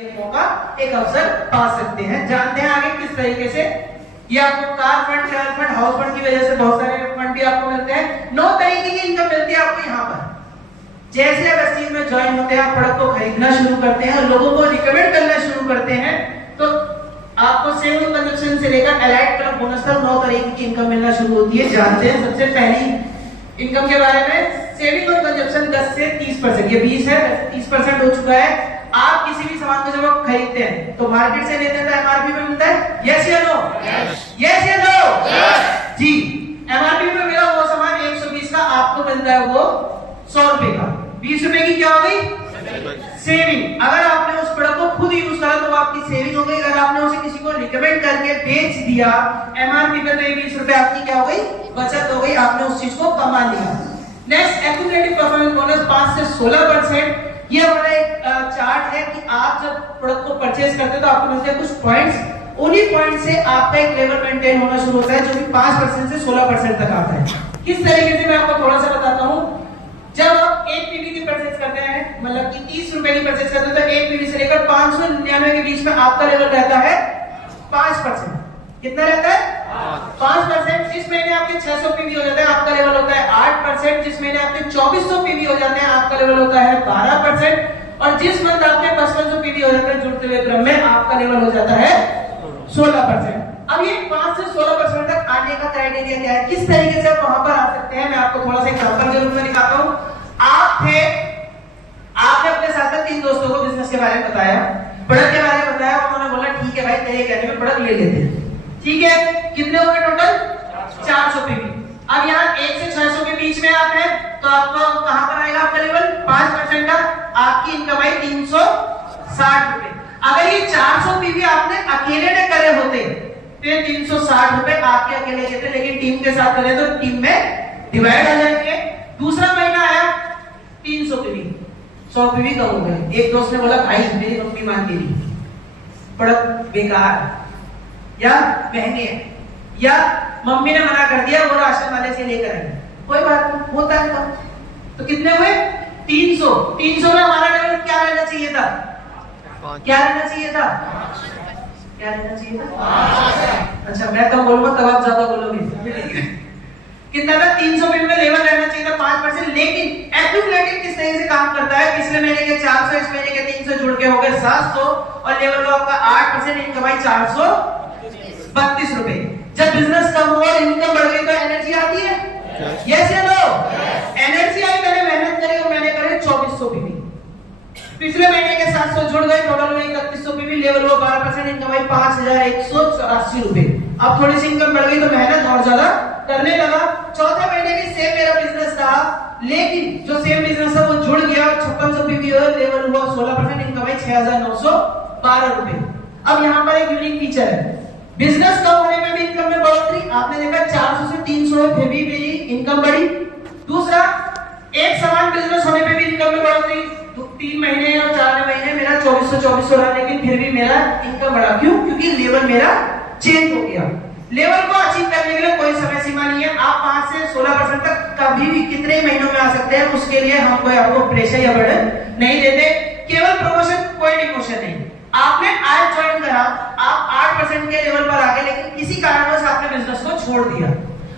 मौका एक अवसर पा सकते हैं। जानते हैं आगे किस तरीके से ये आपको car fund, share fund, house fund की वजह से बहुत सारे फंड भी आपको मिलते हैं। 9 तरीके की इनकम मिलती है आपको यहाँ पर। जैसे आप इस चीज में ज्वाइन होते हैं, आप प्रोडक्ट को खरीदना शुरू करते हैं, लोगों को रिकमेंड करना शुरू करते हैं, तो आपको सेविंग कंजप्शन से लेकर एलाइड क्लब बोनस तक 9 तरीके की इनकम मिलना शुरू होती है। जानते हैं सबसे पहली इनकम के बारे में, सेविंग और कंजप्शन 10 से 30%, ये 20 है, 30% हो चुका है। आप किसी भी सामान को जब आप खरीदते हैं तो मार्केट से लेते हैं तो एमआरपी में मिलता है, यस या नो? यस या नो? जी, एमआरपी में मिला वो सामान 120 का, आपको मिलता है वो 100 रुपए का। 20 रुपए की क्या हो गई? सेविंग। अगर आपने उस प्रोडक्ट को खुद यूज करा तो आपकी सेविंग हो गई। अगर आपने उसे किसी को रिकमेंड करके बेच दिया एमआरपी पे, तो 20 रुपए आपकी क्या हो गई? बचत हो गई, आपने उस चीज को कमा लिया। नेक्स्ट, एक्यूमुलेटिव परफॉर्मेंस बोनस 5 से 16%। ये हमारा एक चार्ट है कि आप जब प्रोडक्ट को परचेज करते हैं तो आपको मिलते हैं कुछ पॉइंट्स, उन्हीं पॉइंट से आपका एक लेवल मेंटेन होना शुरू होता है जो कि 5% से 16% तक आता है। किस तरीके से मैं आपको थोड़ा सा बताता हूं। जब आप 1 पीवी की परचेज करते हैं, मतलब कि 30 रुपए की परचेज करते हैं, तो 1 पीवी से लेकर 599 के बीच में आपका लेवल रहता है 5%। कितना रहता है? 5%। जिस महीने आपके 600 पीवी हो जाता है आपका लेवल होता है 8%। जिस महीने आपके 2400 पीवी हो जाते हैं आपका लेवल होता है 12%। और जिस मंथ आपके 5500 पीवी हो जाते हैं जुड़ते हुए क्रम में आपका लेवल हो जाता है 16%। अब ये 5 से 16% तक आने का क्राइटेरिया क्या है, किस तरीके से आप वहां पर आ सकते हैं, मैं आपको थोड़ा सा एग्जांपल के रूप में दिखाता हूं। आपने अपने साथ में 3 दोस्तों को बिजनेस के बारे में बताया, प्रोडक्ट के बारे में बताया, उन्होंने बोला ठीक है भाई तेरे कहने पे प्रोडक्ट ले लेते हैं। ठीक है, कितने हो गए टोटल? 400 पीवी। अब यहाँ 1 से 600 के बीच में आप हैं तो आपको कहां पर आएगा आपका लेवल? 5% का। आपकी इनकम आई 360 रुपए। अगर ये 400 पीवी आपने अकेले ने करे होते तो 360 रुपए आपके अकेले के थे, लेकिन टीम के साथ करे तो टीम में डिवाइड हो जाएंगे। दूसरा महीना आया 300 पीवी, 100 पीवी कम हो गए। एक दोस्त ने बोला भाई मेरी मम्मी मानती नहीं, प्रोडक्ट बेकार या महंगे हैं, या मम्मी ने मना कर दिया वो राशन वाले से लेकर आए, कोई बात नहीं, होता है कम। तो कितने हुए? 300। 300 में हमारा लेवल क्या रहना चाहिए था? क्या रहना चाहिए था? क्या रहना चाहिए था? अच्छा, मैं तो बोलूंगा तब आप ज्यादा बोलोगे। कितना था? 300 में लेवल रहना चाहिए था 5%। लेकिन एक्यूमुलेटिव किस तरह से काम करता है? पिछले महीने के 400, इस महीने के 300 जुड़ के हो गए 700, और लेवल का आपका 8%, इनकम आई 432 रुपए। जब बिजनेस कम हुआ और इनकम बढ़ गई तो एनर्जी आती है, यस या नो? एनर्जी आई, मैंने मेहनत करी और मैंने करे 2400 पीवी। पिछले महीने के 700 जुड़ गए, टोटल में 3100 पीवी, लेवल हुआ 12%, इनकम आई 5184 रुपए। अब थोड़ी सी इनकम बढ़ गई तो मेहनत और ज्यादा करने लगा। चौथे महीने भी सेम मेरा बिजनेस रहा, लेकिन जो सेम बिजनेस है वो जुड़ गया, 5600 पीवी हुआ, लेवल हुआ 16%, इनकम आई 6912 रुपए। अब यहाँ पर एक यूनिक फीचर है, बिजनेस कम होने में भी इनकम में बढ़ोतरी। आपने देखा 400 से 300 में फिर भी मेरी इनकम बढ़ी। दूसरा, एक समान बिजनेस होने पे भी इनकम में बढ़ोतरी। 3 महीने और 4 महीने मेरा 2400 रहा, लेकिन फिर भी मेरा इनकम बढ़ा। क्यों? क्योंकि लेवल मेरा चेंज हो गया। लेवल को अचीव करने के लिए कोई समय सीमा नहीं है, आप 5 से 16% तक कभी भी कितने महीनों में आ सकते हैं। उसके लिए हम कोई आपको प्रेशर या बर्डन नहीं देते, केवल प्रमोशन, कोई डिमोशन नहीं। आपने आज ज्वाइन करा, आप 8% के लेवल पर आ गए, लेकिन किसी कारणवश आपने बिजनेस को छोड़ दिया,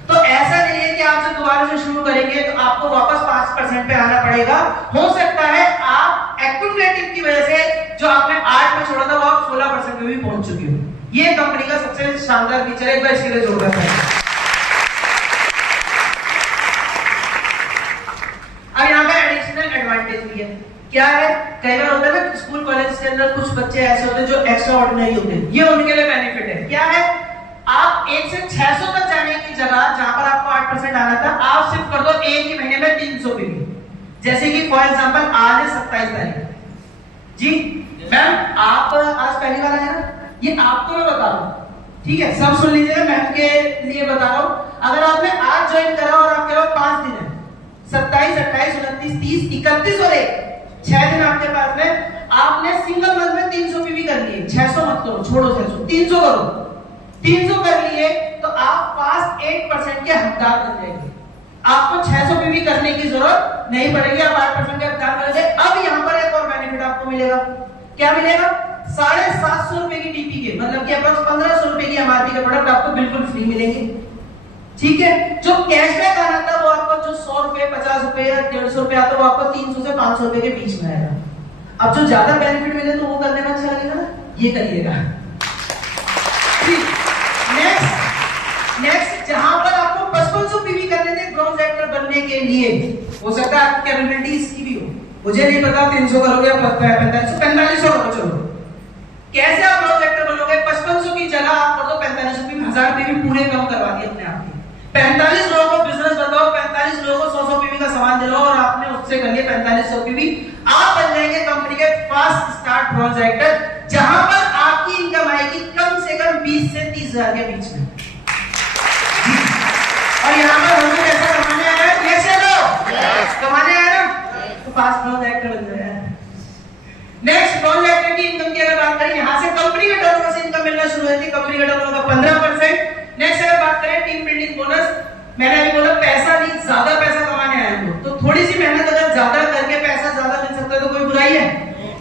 तो ऐसा नहीं है कि आप जब दोबारा से शुरू करेंगे तो आपको वापस 5% पे आना पड़ेगा। हो सकता है आप एक्यूमुलेटिव की वजह से जो आपने 8 में छोड़ा था वो आप 16% पे भी पहुंच चुके हो। ये कंपनी का सबसे शानदार फीचर है, एक बार इसके लिए जोरदार है। अब यहाँ पे एडिशनल एडवांटेज भी है। क्या है? कई बार होता है ना स्कूल कॉलेज के अंदर कुछ बच्चे ऐसे होते हैं जो एक्स्ट्रा ऑर्डिनरी होते हैं, ये उनके लिए बेनिफिट है। क्या है? आप 1 से 600 तक जाने की जगह जहां पर आपको 8% आना था, आप सिर्फ कर दो एक ही महीने में 300 पीवी। जैसे कि फॉर एग्जांपल आज है 27 तारीख जी, मैम आप आज पहली बार आए ना, ये आपको मैं बता रहा हूं, ठीक है, सब सुन लीजिएगा, मैम के लिए बता रहा हूं। अगर आपने आज ज्वाइन करा और आपके पास 5 दिन है, 27, 28, 29, 30, 31 और 6 दिन आपके पास में, आपने सिंगल मंथ में 300 पीवी कर लिए। 600 मत करो, छोड़ो 600, 300 करो। 300 कर लिए तो आप पास 8% के हकदार बन जाएंगे। आपको 600 पीवी करने की जरूरत नहीं पड़ेगी, आप 8% के हकदार बन जाए। अब यहाँ पर एक और बेनिफिट आपको मिलेगा, क्या मिलेगा? 750 रुपए की टीपी के, मतलब कि अप्रोक्स 1500 रुपए की एमआरपी के प्रोडक्ट आपको बिल्कुल फ्री मिलेंगे। ठीक है, जो कैशबैक आना था वो आपको जो 100 रुपए, 50 रुपए या 150 रुपए आता है वो आपको 300 से 500 रुपए के बीच में आएगा। अब जो ज्यादा बेनिफिट मिले तो वो करने में अच्छा लगेगा ना, ये करिएगा। नेक्स्ट जहां पर आपको 5500 पीवी करने थे ब्रॉन्ज एक्टर बनने के लिए, हो सकता है आपकी कैपेबिलिटी इसकी भी हो, मुझे नहीं पता 300 करोगे या 4500, 4500 करो चलो। कैसे आप ब्रॉन्ज एक्टर बनोगे? 5500 की जगह आप कर दो 4500 पीवी, 1000 पीवी पूरे कम करवा दिए अपने आप के। 45 लोगों को बिजनेस बताओ, 45 लोगों को 100 पीवी का सामान दिलाओ और आपने उससे कर लिया 4500 पीवी, आप बन जाएंगे कंपनी के फास्ट स्टार्ट ब्रॉन्ज एक्टर, जहां पर आपकी इनकम आएगी कम से कम 20 से 30,000 के बीच में। और यहाँ पर हम लोग ऐसा कमाने आए हैं, कैसे लोग कमाने आए ना, तो फास्ट ब्रॉन्ज एक्टर बन जाए। नेक्स्ट ब्रॉन्ज एक्टर की इनकम की अगर बात करें, यहाँ से कंपनी के टर्नओवर से इनकम मिलना शुरू होती है, कंपनी का टर्नओवर का 15%। नेक्स्ट अगर बात करें टीम बिल्डिंग बोनस, मैंने अभी बोला पैसा नहीं, ज्यादा पैसा कमाने आए हैं तो थोड़ी सी मेहनत अगर ज्यादा करके पैसा ज्यादा मिल सकता है तो कोई बुराई है?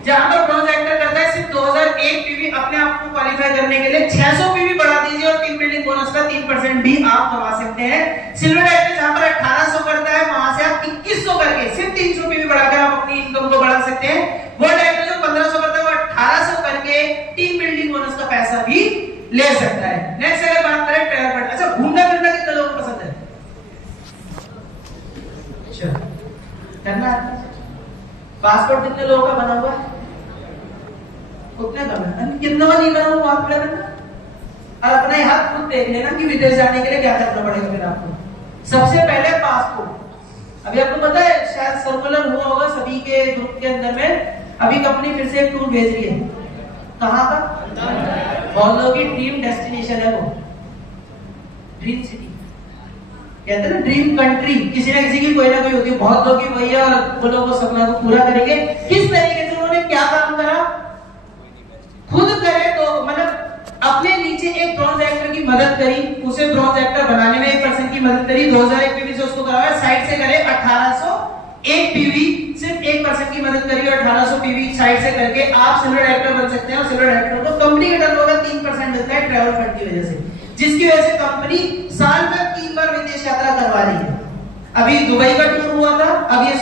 जहां पर ब्रॉन्ज एक्टर करता है सिर्फ 2001 पीवी अपने आप को क्वालिफाई करने के लिए 600 पीवी बढ़ा दीजिए और टीम बिल्डिंग बोनस का 3% भी आप कमा सकते हैं। सिल्वर एक्टर जहां पर 1800 करता है वहां से आप 2100 करके सिर्फ 300 पीवी बढ़ाकर आप अपनी इनकम को बढ़ा सकते हैं। गोल्ड एक्टर जो 1500 करता है वो 1800 करके टीम बिल्डिंग बोनस का पैसा भी ले सकता है। नेक्स्ट अगर बात करें ट्रैवल, अच्छा घूमना फिरना कितने लोगों को पसंद है? करना पासपोर्ट कितने लोगों का बना हुआ है? उतने कम है, कितना नहीं बना हुआ आप करना, और अपने हाथ खुद देख लेना कि विदेश जाने के लिए क्या करना पड़ेगा। फिर आपको सबसे पहले पासपोर्ट, अभी आपको पता है शायद सर्कुलर हुआ होगा सभी के ग्रुप के अंदर में, अभी कंपनी फिर से एक टूर भेज रही है, कहां का? बहुत लोगों की ड्रीम डेस्टिनेशन है वो, ड्रीम सिटी कहते हैं ना, ड्रीम कंट्री, किसी ना किसी की कोई ना कोई होती है, बहुत लोग की वही है और वो लोग वो सपना को पूरा करेंगे। किस तरीके से उन्होंने क्या काम करा, खुद करे तो मतलब अपने नीचे एक ब्रॉन्ज एक्टर की मदद करी, उसे ब्रॉन्ज एक्टर बनाने में 1% की मदद करी, 2001 पीवी से उसको करवाया, साइड से करे 1801 पीवी, सिर्फ 1% की मदद करी और 1800 पीवी साइड से करके आप सिल्वर एक्टर बन सकते हैं। और सिल्वर एक्टर को कंपनी का टर्नओवर 3% मिलता है ट्रैवल फंड की वजह से, जिसकी वजह से कंपनी साल में 3 बार विदेश यात्रा करवा रही है। अभी दुबई का टूर हुआ था, अब ये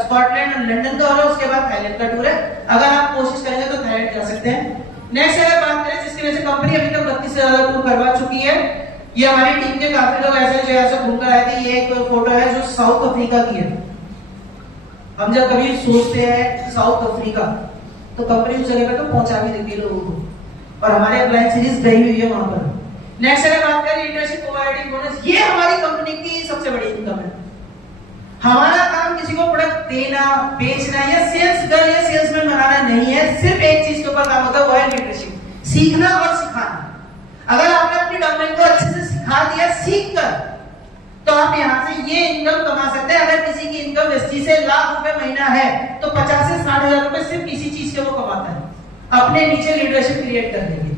स्कॉटलैंड और लंदन का हो रहा है, उसके बाद थाईलैंड का टूर है, अगर आप कोशिश करेंगे तो थाईलैंड जा सकते हैं। नेक्स्ट अगर बात करें जिसकी वजह से कंपनी अभी तक 32 से ज्यादा टूर करवा चुकी है, ये हमारी टीम के काफी लोग ऐसे जो ऐसे घूमकर आए थे। ये एक फोटो है जो साउथ अफ्रीका की है। हम जब कभी सोचते हैं साउथ अफ्रीका तो कंपनी उस जगह पर तो पहुंचा भी देती है लोगों को, और हमारे अप्लायंस सीरीज गई हुई है वहां पर। नेक्स्ट अगर बात करें लीडरशिप प्रोवाइडिंग बोनस, ये हमारी कंपनी की सबसे बड़ी इनकम है। हमारा काम किसी को प्रोडक्ट देना, बेचना या सेल्स गर्ल या सेल्समैन बनाना नहीं है, सिर्फ एक चीज के ऊपर काम होता है, वो है लीडरशिप, सीखना और सिखाना। अगर आपने अपनी डोमेन को अच्छे से सिखा दिया सीख कर, तो आप यहाँ से ये इनकम कमा सकते हैं। अगर किसी की इनकम 80 से लाख रुपए महीना है तो 50 से 60 हजार रुपए सिर्फ इसी चीज के वो कमाता है, अपने नीचे लीडरशिप क्रिएट करने के लिए।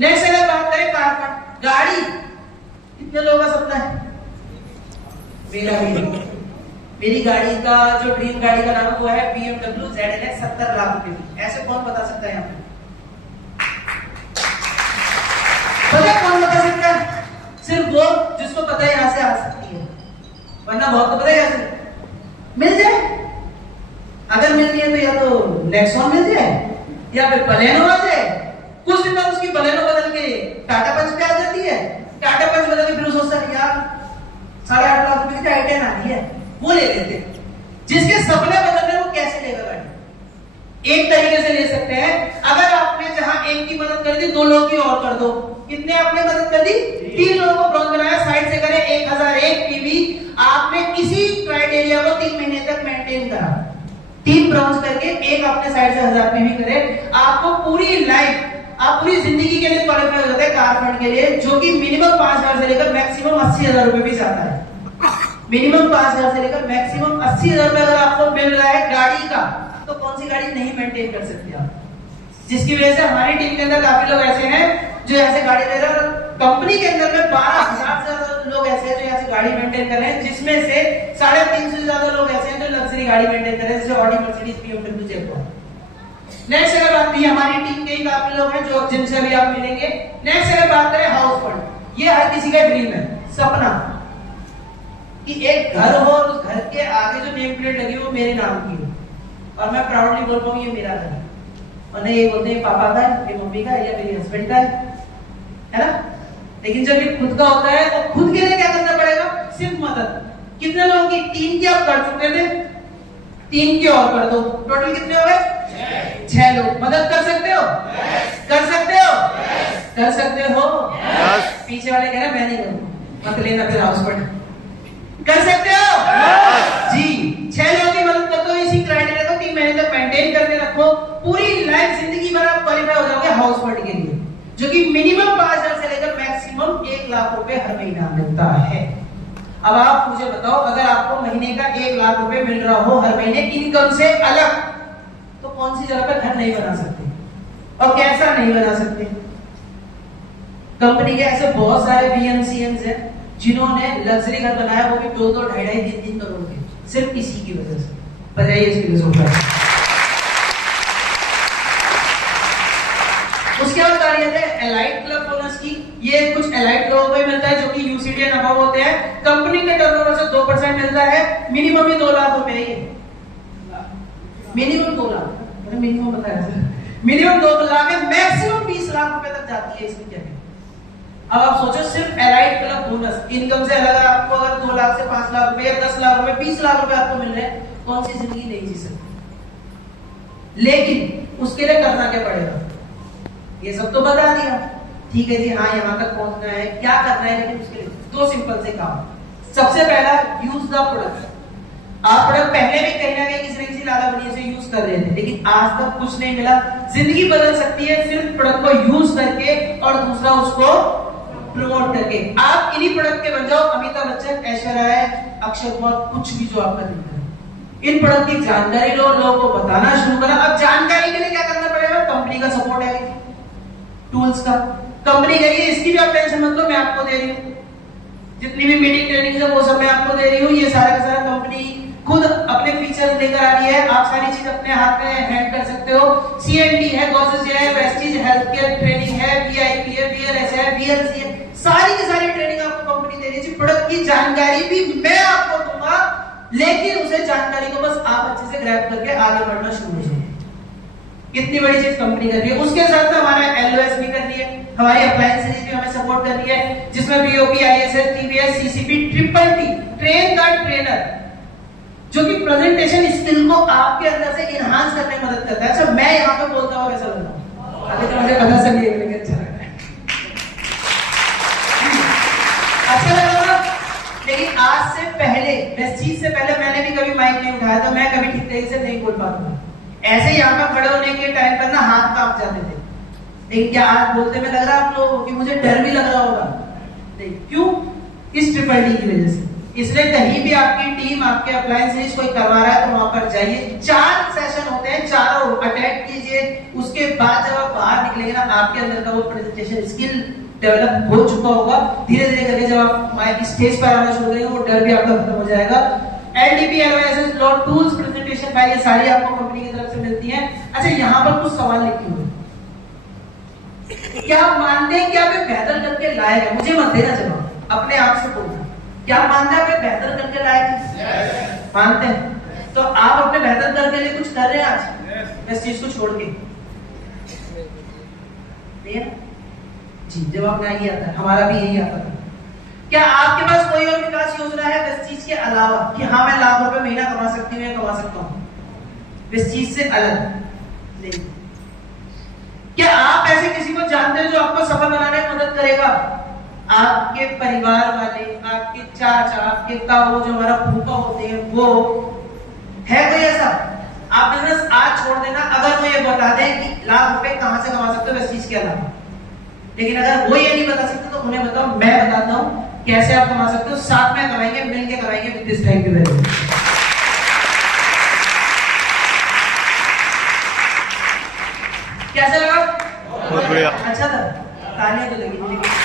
नेक्स्ट अगर बात करें कार फंड, गाड़ी कितने लोगों का सपना है? मेरा भी, मेरी गाड़ी का जो ड्रीम गाड़ी का नाम है वो है BMW ZNX 70 लाख रुपए की। ऐसे कौन बता सकता है यहाँ पे? पता कौन बता सकता है? सिर्फ वो जिसको पता है यहाँ से आ सकती है, वरना बहुत को पता है यहाँ से मिल जाए। अगर मिलती है तो या तो नेक्सॉन मिल जाए या फिर बलेनो आ जाए। कुछ दिन बाद उसकी बलेनो बदल के टाटा पंच पे आ जाती है, टाटा पंच बदल के फिर सोचता है यार 8.5 लाख रुपए की i10 आ रही है, वो ले लेते हैं। जिसके सपने बदल रहे वो कैसे लेगा गाड़ी? एक तरीके से ले सकते हैं, अगर आपने जहां एक की मदद कर दी 2 लोग की और कर दो। कितने आपने मदद कर दी? 3 लोगों को ब्रॉन्ज बनाया, साइड से करें 1001 पीवी। आपने इसी क्राइटेरिया को 3 महीने तक मेंटेन करा, 3 ब्रॉन्ज करके एक अपने साइड से 1000 पीवी करे, आपको पूरी लाइफ, आप पूरी जिंदगी के लिए क्वालिफाई हो जाते हैं कार फंड के लिए, जो कि मिनिमम 5000 से लेकर मैक्सिमम 80,000 रुपए भी जाता है। मिनिमम 5000 से लेकर मैक्सिमम 80,000 रुपए अगर आपको मिल रहा है गाड़ी का, तो कौन सी गाड़ी नहीं मेंटेन कर सकते आप? जिसकी वजह से हमारी टीम के अंदर काफी लोग ऐसे हैं जो ऐसे गाड़ी ले रहे हैं, और कंपनी के अंदर में 12,000 से ज्यादा लोग ऐसे हैं जो ऐसे गाड़ी मेंटेन कर रहे हैं, जिसमें से 350 से ज्यादा लोग ऐसे हैं जो लग्जरी गाड़ी मेंटेन कर रहे हैं, जैसे Audi, Mercedes, BMW, Jaguar. Next अगर बात की हमारी टीम जो जिनसे अभी आप मिलेंगे। नेक्स्ट अगर बात करें हाउस फंड, ये हर किसी का ड्रीम है, सपना कि एक घर हो और उस घर के आगे जो नेम प्लेट लगी हो मेरे नाम की हो और मैं प्राउडली बोल पाऊं ये मेरा घर है, और नहीं ये बोलते हैं पापा का है, ये मम्मी का है या मेरी हस्बैंड का है ना। लेकिन जब ये खुद का होता है तो खुद के लिए क्या करना पड़ेगा, सिर्फ मदद। कितने लोगों की, 3 की आप कर चुके थे, 3 की और कर दो, टोटल कितने हो गए 6 लोग। मदद कर सकते हो, कर सकते हो, कर सकते हो। पीछे वाले कह रहे मैं नहीं करूंगा, मत लेना फिर हाउस फंड। कर सकते हो जी, 6 लोगों की मदद कर दो। इसी क्राइटेरिया को 3 महीने तक मेंटेन करके रखो, पूरी लाइफ जिंदगी भर आप क्वालिफाई हो जाओगे हाउस फंड के लिए, जो कि मिनिमम 5,000 से लेकर मैक्सिमम 1 लाख रुपए हर महीना मिलता है। अब आप मुझे बताओ, अगर आपको महीने का 1 लाख रुपए मिल रहा हो हर महीने इनकम से अलग, तो कौन सी जगह पर घर नहीं बना सकते और कैसा नहीं बना सकते। कंपनी के ऐसे बहुत सारे बीएमसीएम्स हैं जिन्होंने लग्जरी घर बनाया, वो भी 2-2, 2.5, 3-3 करोड़ के, सिर्फ इसी की वजह से। बताइए इसकी वजह होगा। उसके बाद बात है एलाइट क्लब बोनस की। ये कुछ एलाइट लोगों को ही मिलता है जो कि यूसीडी एंड अबव होते हैं। कंपनी के टर्नओवर से 2% मिलता है, मिनिमम ही 2 लाख रुपए ही है, मिनिमम 2 लाख, मैंने मिनिमम बताया सर, मिनिमम 2 लाख है, मैक्सिमम 20 लाख रुपए तक जाती है इसमें। क्या है, अब आप सोचो सिर्फ एलाइट क्लब बोनस इनकम से अलग आपको अगर 2 लाख से 5 लाख रुपए या 10 लाख रुपए 20 लाख रुपए आपको मिल रहे हैं, कौन सी जिंदगी नहीं जी सकती। लेकिन उसके लिए करना क्या पड़ेगा, ये सब तो बता दिया, ठीक है जी, हाँ यहाँ तक पहुंचना है, क्या करना है, लेकिन उसके लिए 2 सिंपल से काम। सबसे पहला, यूज द प्रोडक्ट। आप प्रोडक्ट पहले भी कहीं ना कहीं किसी न किसी लाला बनिए से यूज कर रहे थे, लेकिन आज तक कुछ नहीं मिला। जिंदगी बदल सकती है सिर्फ प्रोडक्ट को यूज करके और दूसरा उसको प्रमोट करके। आप इन्हीं प्रोडक्ट के बन जाओ अमिताभ बच्चन, ऐश्वर्या राय, अक्षय कुमार, कुछ भी जो आपका दिल करे। इन प्रोडक्ट की जानकारी लो, लोगों को बताना शुरू करो। अब जानकारी के लिए क्या करना पड़ेगा, कंपनी का सपोर्ट है, टूल्स का। कंपनी कहिए इसकी भी आप टेंशन मत लो, मैं आपको दे रही हूँ, जितनी भी मीटिंग ट्रेनिंग है वो सब मैं आपको दे रही हूँ। ये सारा का सारा कंपनी खुद अपने फीचर्स लेकर आ रही है, आप सारी चीज अपने हाथ में हैंड कर सकते हो। सीएनडी है, गॉसेस है, वेस्टीज हेल्थ केयर ट्रेनिंग है, वीआईपी है, वीएलएस है, वीएलसी है, सारी की सारी ट्रेनिंग आपको कंपनी दे रही है। प्रोडक्ट की जानकारी भी मैं आपको दूंगा, लेकिन उसे जानकारी को बस आप अच्छे से ग्रैब करके आगे बढ़ना शुरू हो जाइए। कितनी बड़ी चीज कंपनी कर रही है। उसके साथ हमारा एलओएस भी कर रही है, हमारी अप्लायंस सीरीज भी हमें सपोर्ट कर रही है, जिसमें BOP, ISS, TBS, CCP, triple T, train का ट्रेनर, जो कि प्रेजेंटेशन स्किल को आपके अंदर से एनहांस करने में मदद करता है। अच्छा, मैं यहाँ पे बोलता हूँ कैसा लग रहा है, अभी तो मुझे पता चल गया, लेकिन अच्छा लग रहा है, अच्छा लग रहा है। लेकिन आज से पहले, इस चीज से पहले मैंने भी कभी माइक नहीं उठाया था, मैं कभी ठीक तरीके से नहीं बोल पाता था। ऐसे यहाँ पर खड़े होने के टाइम पर ना हाथ कांप जाते थे, लेकिन क्या आज बोलते में लग रहा है आप लोगों को कि मुझे डर भी लग रहा होगा? नहीं, क्यों? इस ट्रिपल टी की वजह से। इसलिए कहीं भी आपकी टीम, आपके अप्लायंस सीरीज कोई करवा रहा है तो वहां पर जाइए। 4 सेशन होते हैं, चारों अटेंड कीजिए। उसके बाद जब आप बाहर निकलेंगे ना, आपके अंदर का वो प्रेजेंटेशन स्किल डेवलप हो चुका होगा। धीरे धीरे करके जब आप माइक स्टेज पर आना शुरू करेंगे, वो डर भी आपका खत्म हो जाएगा। LDP, LOS, lot tools, presentation file, ये सारी आपको कंपनी की तरफ से मिलती हैं। अच्छा, यहाँ पर कुछ सवाल लिखे हुए, क्या मानते हैं कि आप बेहतर करके लायक है? मुझे मत देना जवाब, अपने आप से बोलना। क्या मानते हैं आप बेहतर करके लायक है? मानते हैं? तो आप अपने बेहतर करने के लिए कुछ कर रहे हैं आज इस चीज को छोड़ के? जी, जवाब नहीं आता है, हमारा भी यही आता था। क्या आपके पास कोई और विकास योजना है इस चीज के अलावा कि हाँ मैं लाख रुपए महीना कमा सकती हूँ या कमा सकता हूँ, इस चीज से अलग? नहीं। क्या आप ऐसे किसी को जानते हैं जो आपको सफल बनाने में मदद करेगा? आपके परिवार वाले, आपके चाचा, आपके ताऊ, जो हमारा फूफा होते हैं, वो है कोई ऐसा? आप बिजनेस आज छोड़ देना अगर वो ये बता दें कि लाख रुपए कहां से कमा सकते हो इस चीज के अलावा। लेकिन अगर वो ये नहीं बता सकते तो उन्हें बताओ, मैं बताता हूं कैसे आप कमा सकते हो। साथ में कमाएंगे, मिलके कमाएंगे with this. Thank you very much. कैसा लगा? बहुत बढ़िया। अच्छा था, तालियां तो लगी।